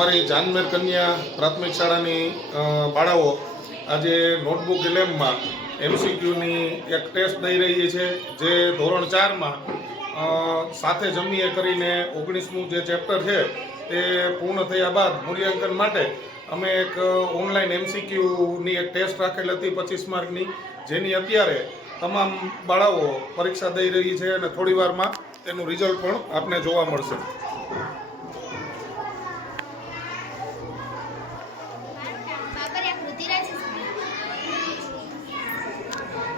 જાનમેર કન્યા પ્રાથમિક શાળાની બાળાઓ આજે નોટબુક લેબમાં એમસીક્યુની એક ટેસ્ટ દઈ રહી છે, જે ધોરણ ચારમાં સાથે જમીએ કરીને ઓગણીસમું જે ચેપ્ટર છે, તે પૂર્ણ થયા બાદ મૂલ્યાંકન માટે અમે એક ઓનલાઈન એમસીક્યુની એક ટેસ્ટ રાખેલ હતી પચીસ માર્કની, જેની અત્યારે તમામ બાળાઓ પરીક્ષા દઈ રહી છે અને થોડી વારમાં તેનું રિઝલ્ટ પણ આપને જોવા મળશે.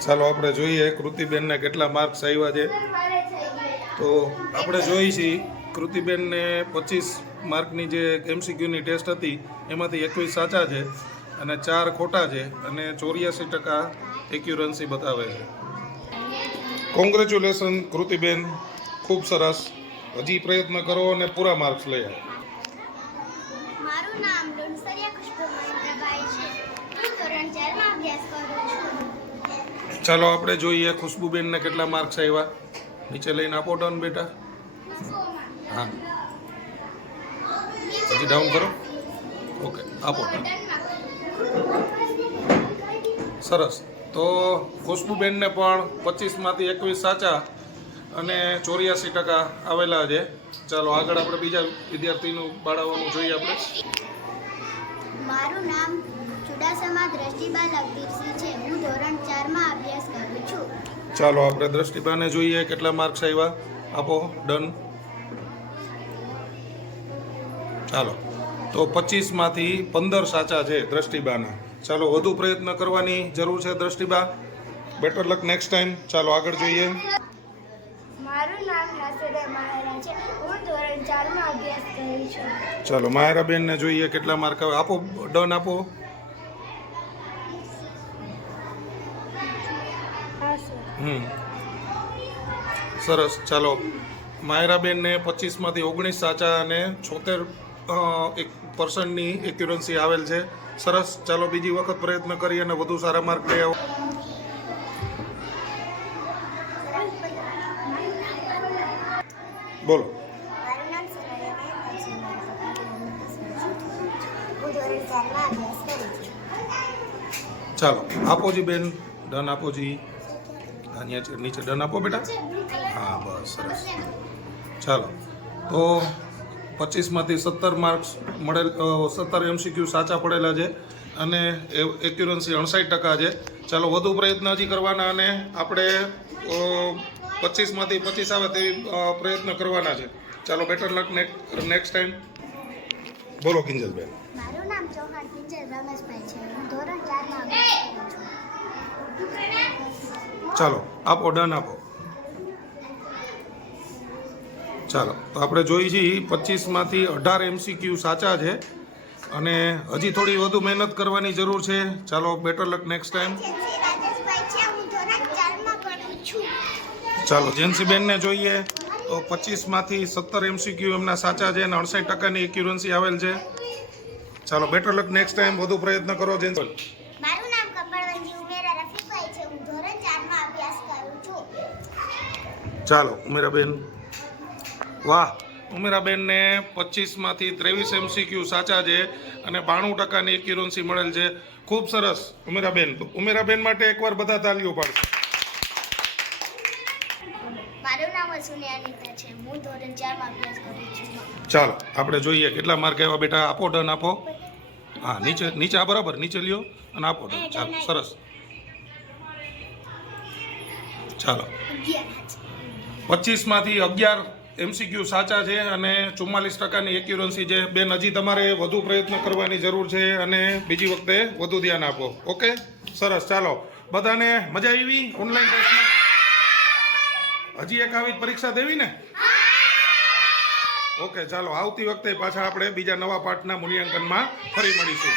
ચાલો આપણે જોઈએ કૃતિબેનને કેટલા માર્ક્સ આવ્યા છે. તો આપણે જોઈ છીએ કૃતિબેનને પચીસ માર્કની જે એમસીક્યુની ટેસ્ટ હતી, એમાંથી એકવીસ સાચા છે અને ચાર ખોટા છે અને ચોર્યાસી ટકા એક્યુરન્સી બતાવે છે. કોંગ્રેચ્યુલેશન કૃતિબેન. ખૂબ સરસ. હજી પ્રયત્ન કરો અને પૂરા માર્ક્સ લઈ આવો. મારું નામ લુણસરિયા ખુશ્બુ મહેન્દ્રભાઈ છે. હું ધોરણ ચારમાં અભ્યાસ કરું છું. ચાલો આપણે જોઈએ ખુશ્બુબેનને કેટલા માર્ક્સ આવ્યા નીચે લઈને આપો ડન બેટા. હા. હજી ડાઉન કરો. ઓકે આપો સરસ. તો ખુશ્બુબેનને પણ પચીસમાંથી એકવીસ સાચા અને ચોર્યાસી ટકા આવેલા છે. ચાલો આગળ આપણે બીજા વિદ્યાર્થીનું બાળાઓનું જોઈએ આપણે. મારું નામ ચુડાસમા દ્રષ્ટિબા લગદીપસિંહ છે. હું ધોરણ ચારમાં અભ્યાસ કરું છું. ચાલો આપણે દ્રષ્ટિબાને જોઈએ. કેટલા માર્ક્સ આવ્યા? આપો ડન. ચાલો. તો પચીસમાંથી પંદર સાચા છે દ્રષ્ટિબાના. ચાલો વધુ પ્રયત્ન કરવાની જરૂર છે દ્રષ્ટિબા. બેટર લક નેક્સ્ટ ટાઈમ ચાલો આગળ જોઈએ. મારું નામ નાસુદા મહારા છે. હું ધોરણ ચારમાં અભ્યાસ કરું છું. ચાલો માયરાબેનને જોઈએ કેટલા માર્ક આવે. આપો ડન આપો. હમ. સરસ. ચાલો. માયરાબેનને પચીસમાંથી ઓગણીસ સાચા અને છોતેર એક પર્સન્ટની એક્યુરન્સી આવેલ છે. સરસ. ચાલો બીજી વખત પ્રયત્ન કરી અને વધુ સારા માર્ક લઈ આવો. બોલો. ચાલો. આપોજી બેન. ડન આપોજી અહીંયા નીચે ડન આપો બેટા. હા બસ સરસ. ચાલો. તો પચીસમાંથી સત્તર માર્ક્સ મળેલ સત્તર એમસીક્યુ સાચા પડેલા છે અને એક્યુરન્સી અણસાઠ ટકા છે. ચાલો વધુ પ્રયત્ન હજી કરવાના અને આપણે પચીસમાંથી પચીસ આવે તેવી પ્રયત્ન કરવાના છે. ચાલો બેટર લક નેક્સ્ટ ટાઈમ બોલો કિંજલબેન. મારું નામ ચૌહાણ કિંજલ રમેશભાઈ છે. હું ધોરણ ચારમાં છું. ચાલો, આપો ડન આપો. ચાલો, તો આપણે જોઈ છીએ પચીસમાંથી અઢાર એમસીક્યુ સાચા છે અને હજી થોડી વધુ મહેનત કરવાની જરૂર છે. ચાલો બેટર લક નેક્સ્ટ ટાઈમ ચાલો જેન્સીબેનને જોઈએ. તો પચીસમાંથી સત્તર એમસીક્યુ એમના સાચા છે અને અડસઠ ટકાની એક્યુરન્સી આવેલ છે. ચાલો બેટર લક નેક્સ્ટ ટાઈમ વધુ પ્રયત્ન કરો જેન્સ મારું નામ કપડવંજી ઉમેરા રફીકભાઈ છે હું ધોરણ ચારમાં અભ્યાસ કરું છું ચાલો ઉમેરાબેન. વાહ. ઉમેરાબેનને પચીસમાંથી ત્રેવીસ એમસીક્યુ સાચા છે અને બાણું ટકાની એક્યુરન્સી મળેલ છે. ખૂબ સરસ. ઉમેરાબેન ઉમેરાબેન માટે એકવાર બધા તાલીઓ પાડશે. મારું નામ અનિતા છે. હું ધોરણ ચારમાં અભ્યાસ કરું છું. ચાલો આપણે જોઈએ કેટલા માર્ક આવ્યા બેટા. આપો ડન આપો. હા નીચે નીચે આ બરાબર. નીચે લ્યો અને આપો ડન. ચાલો સરસ. ચાલો. પચીસમાંથી અગિયાર એમસીક્યુ સાચા છે અને ચુમ્માલીસ ટકાની એક્યુરન્સી છે. બેન હજી તમારે વધુ પ્રયત્ન કરવાની જરૂર છે અને બીજી વખતે વધુ ધ્યાન આપો. ઓકે? સરસ. ચાલો. બધાને મજા આવી? ઓનલાઈન ટેસ્ટમાં હજી એક આવી જ પરીક્ષા દેવી ને? ઓકે ચાલો. આવતી વખતે પાછા આપણે બીજા નવા પાઠના મૂલ્યાંકનમાં ફરી મળીશું.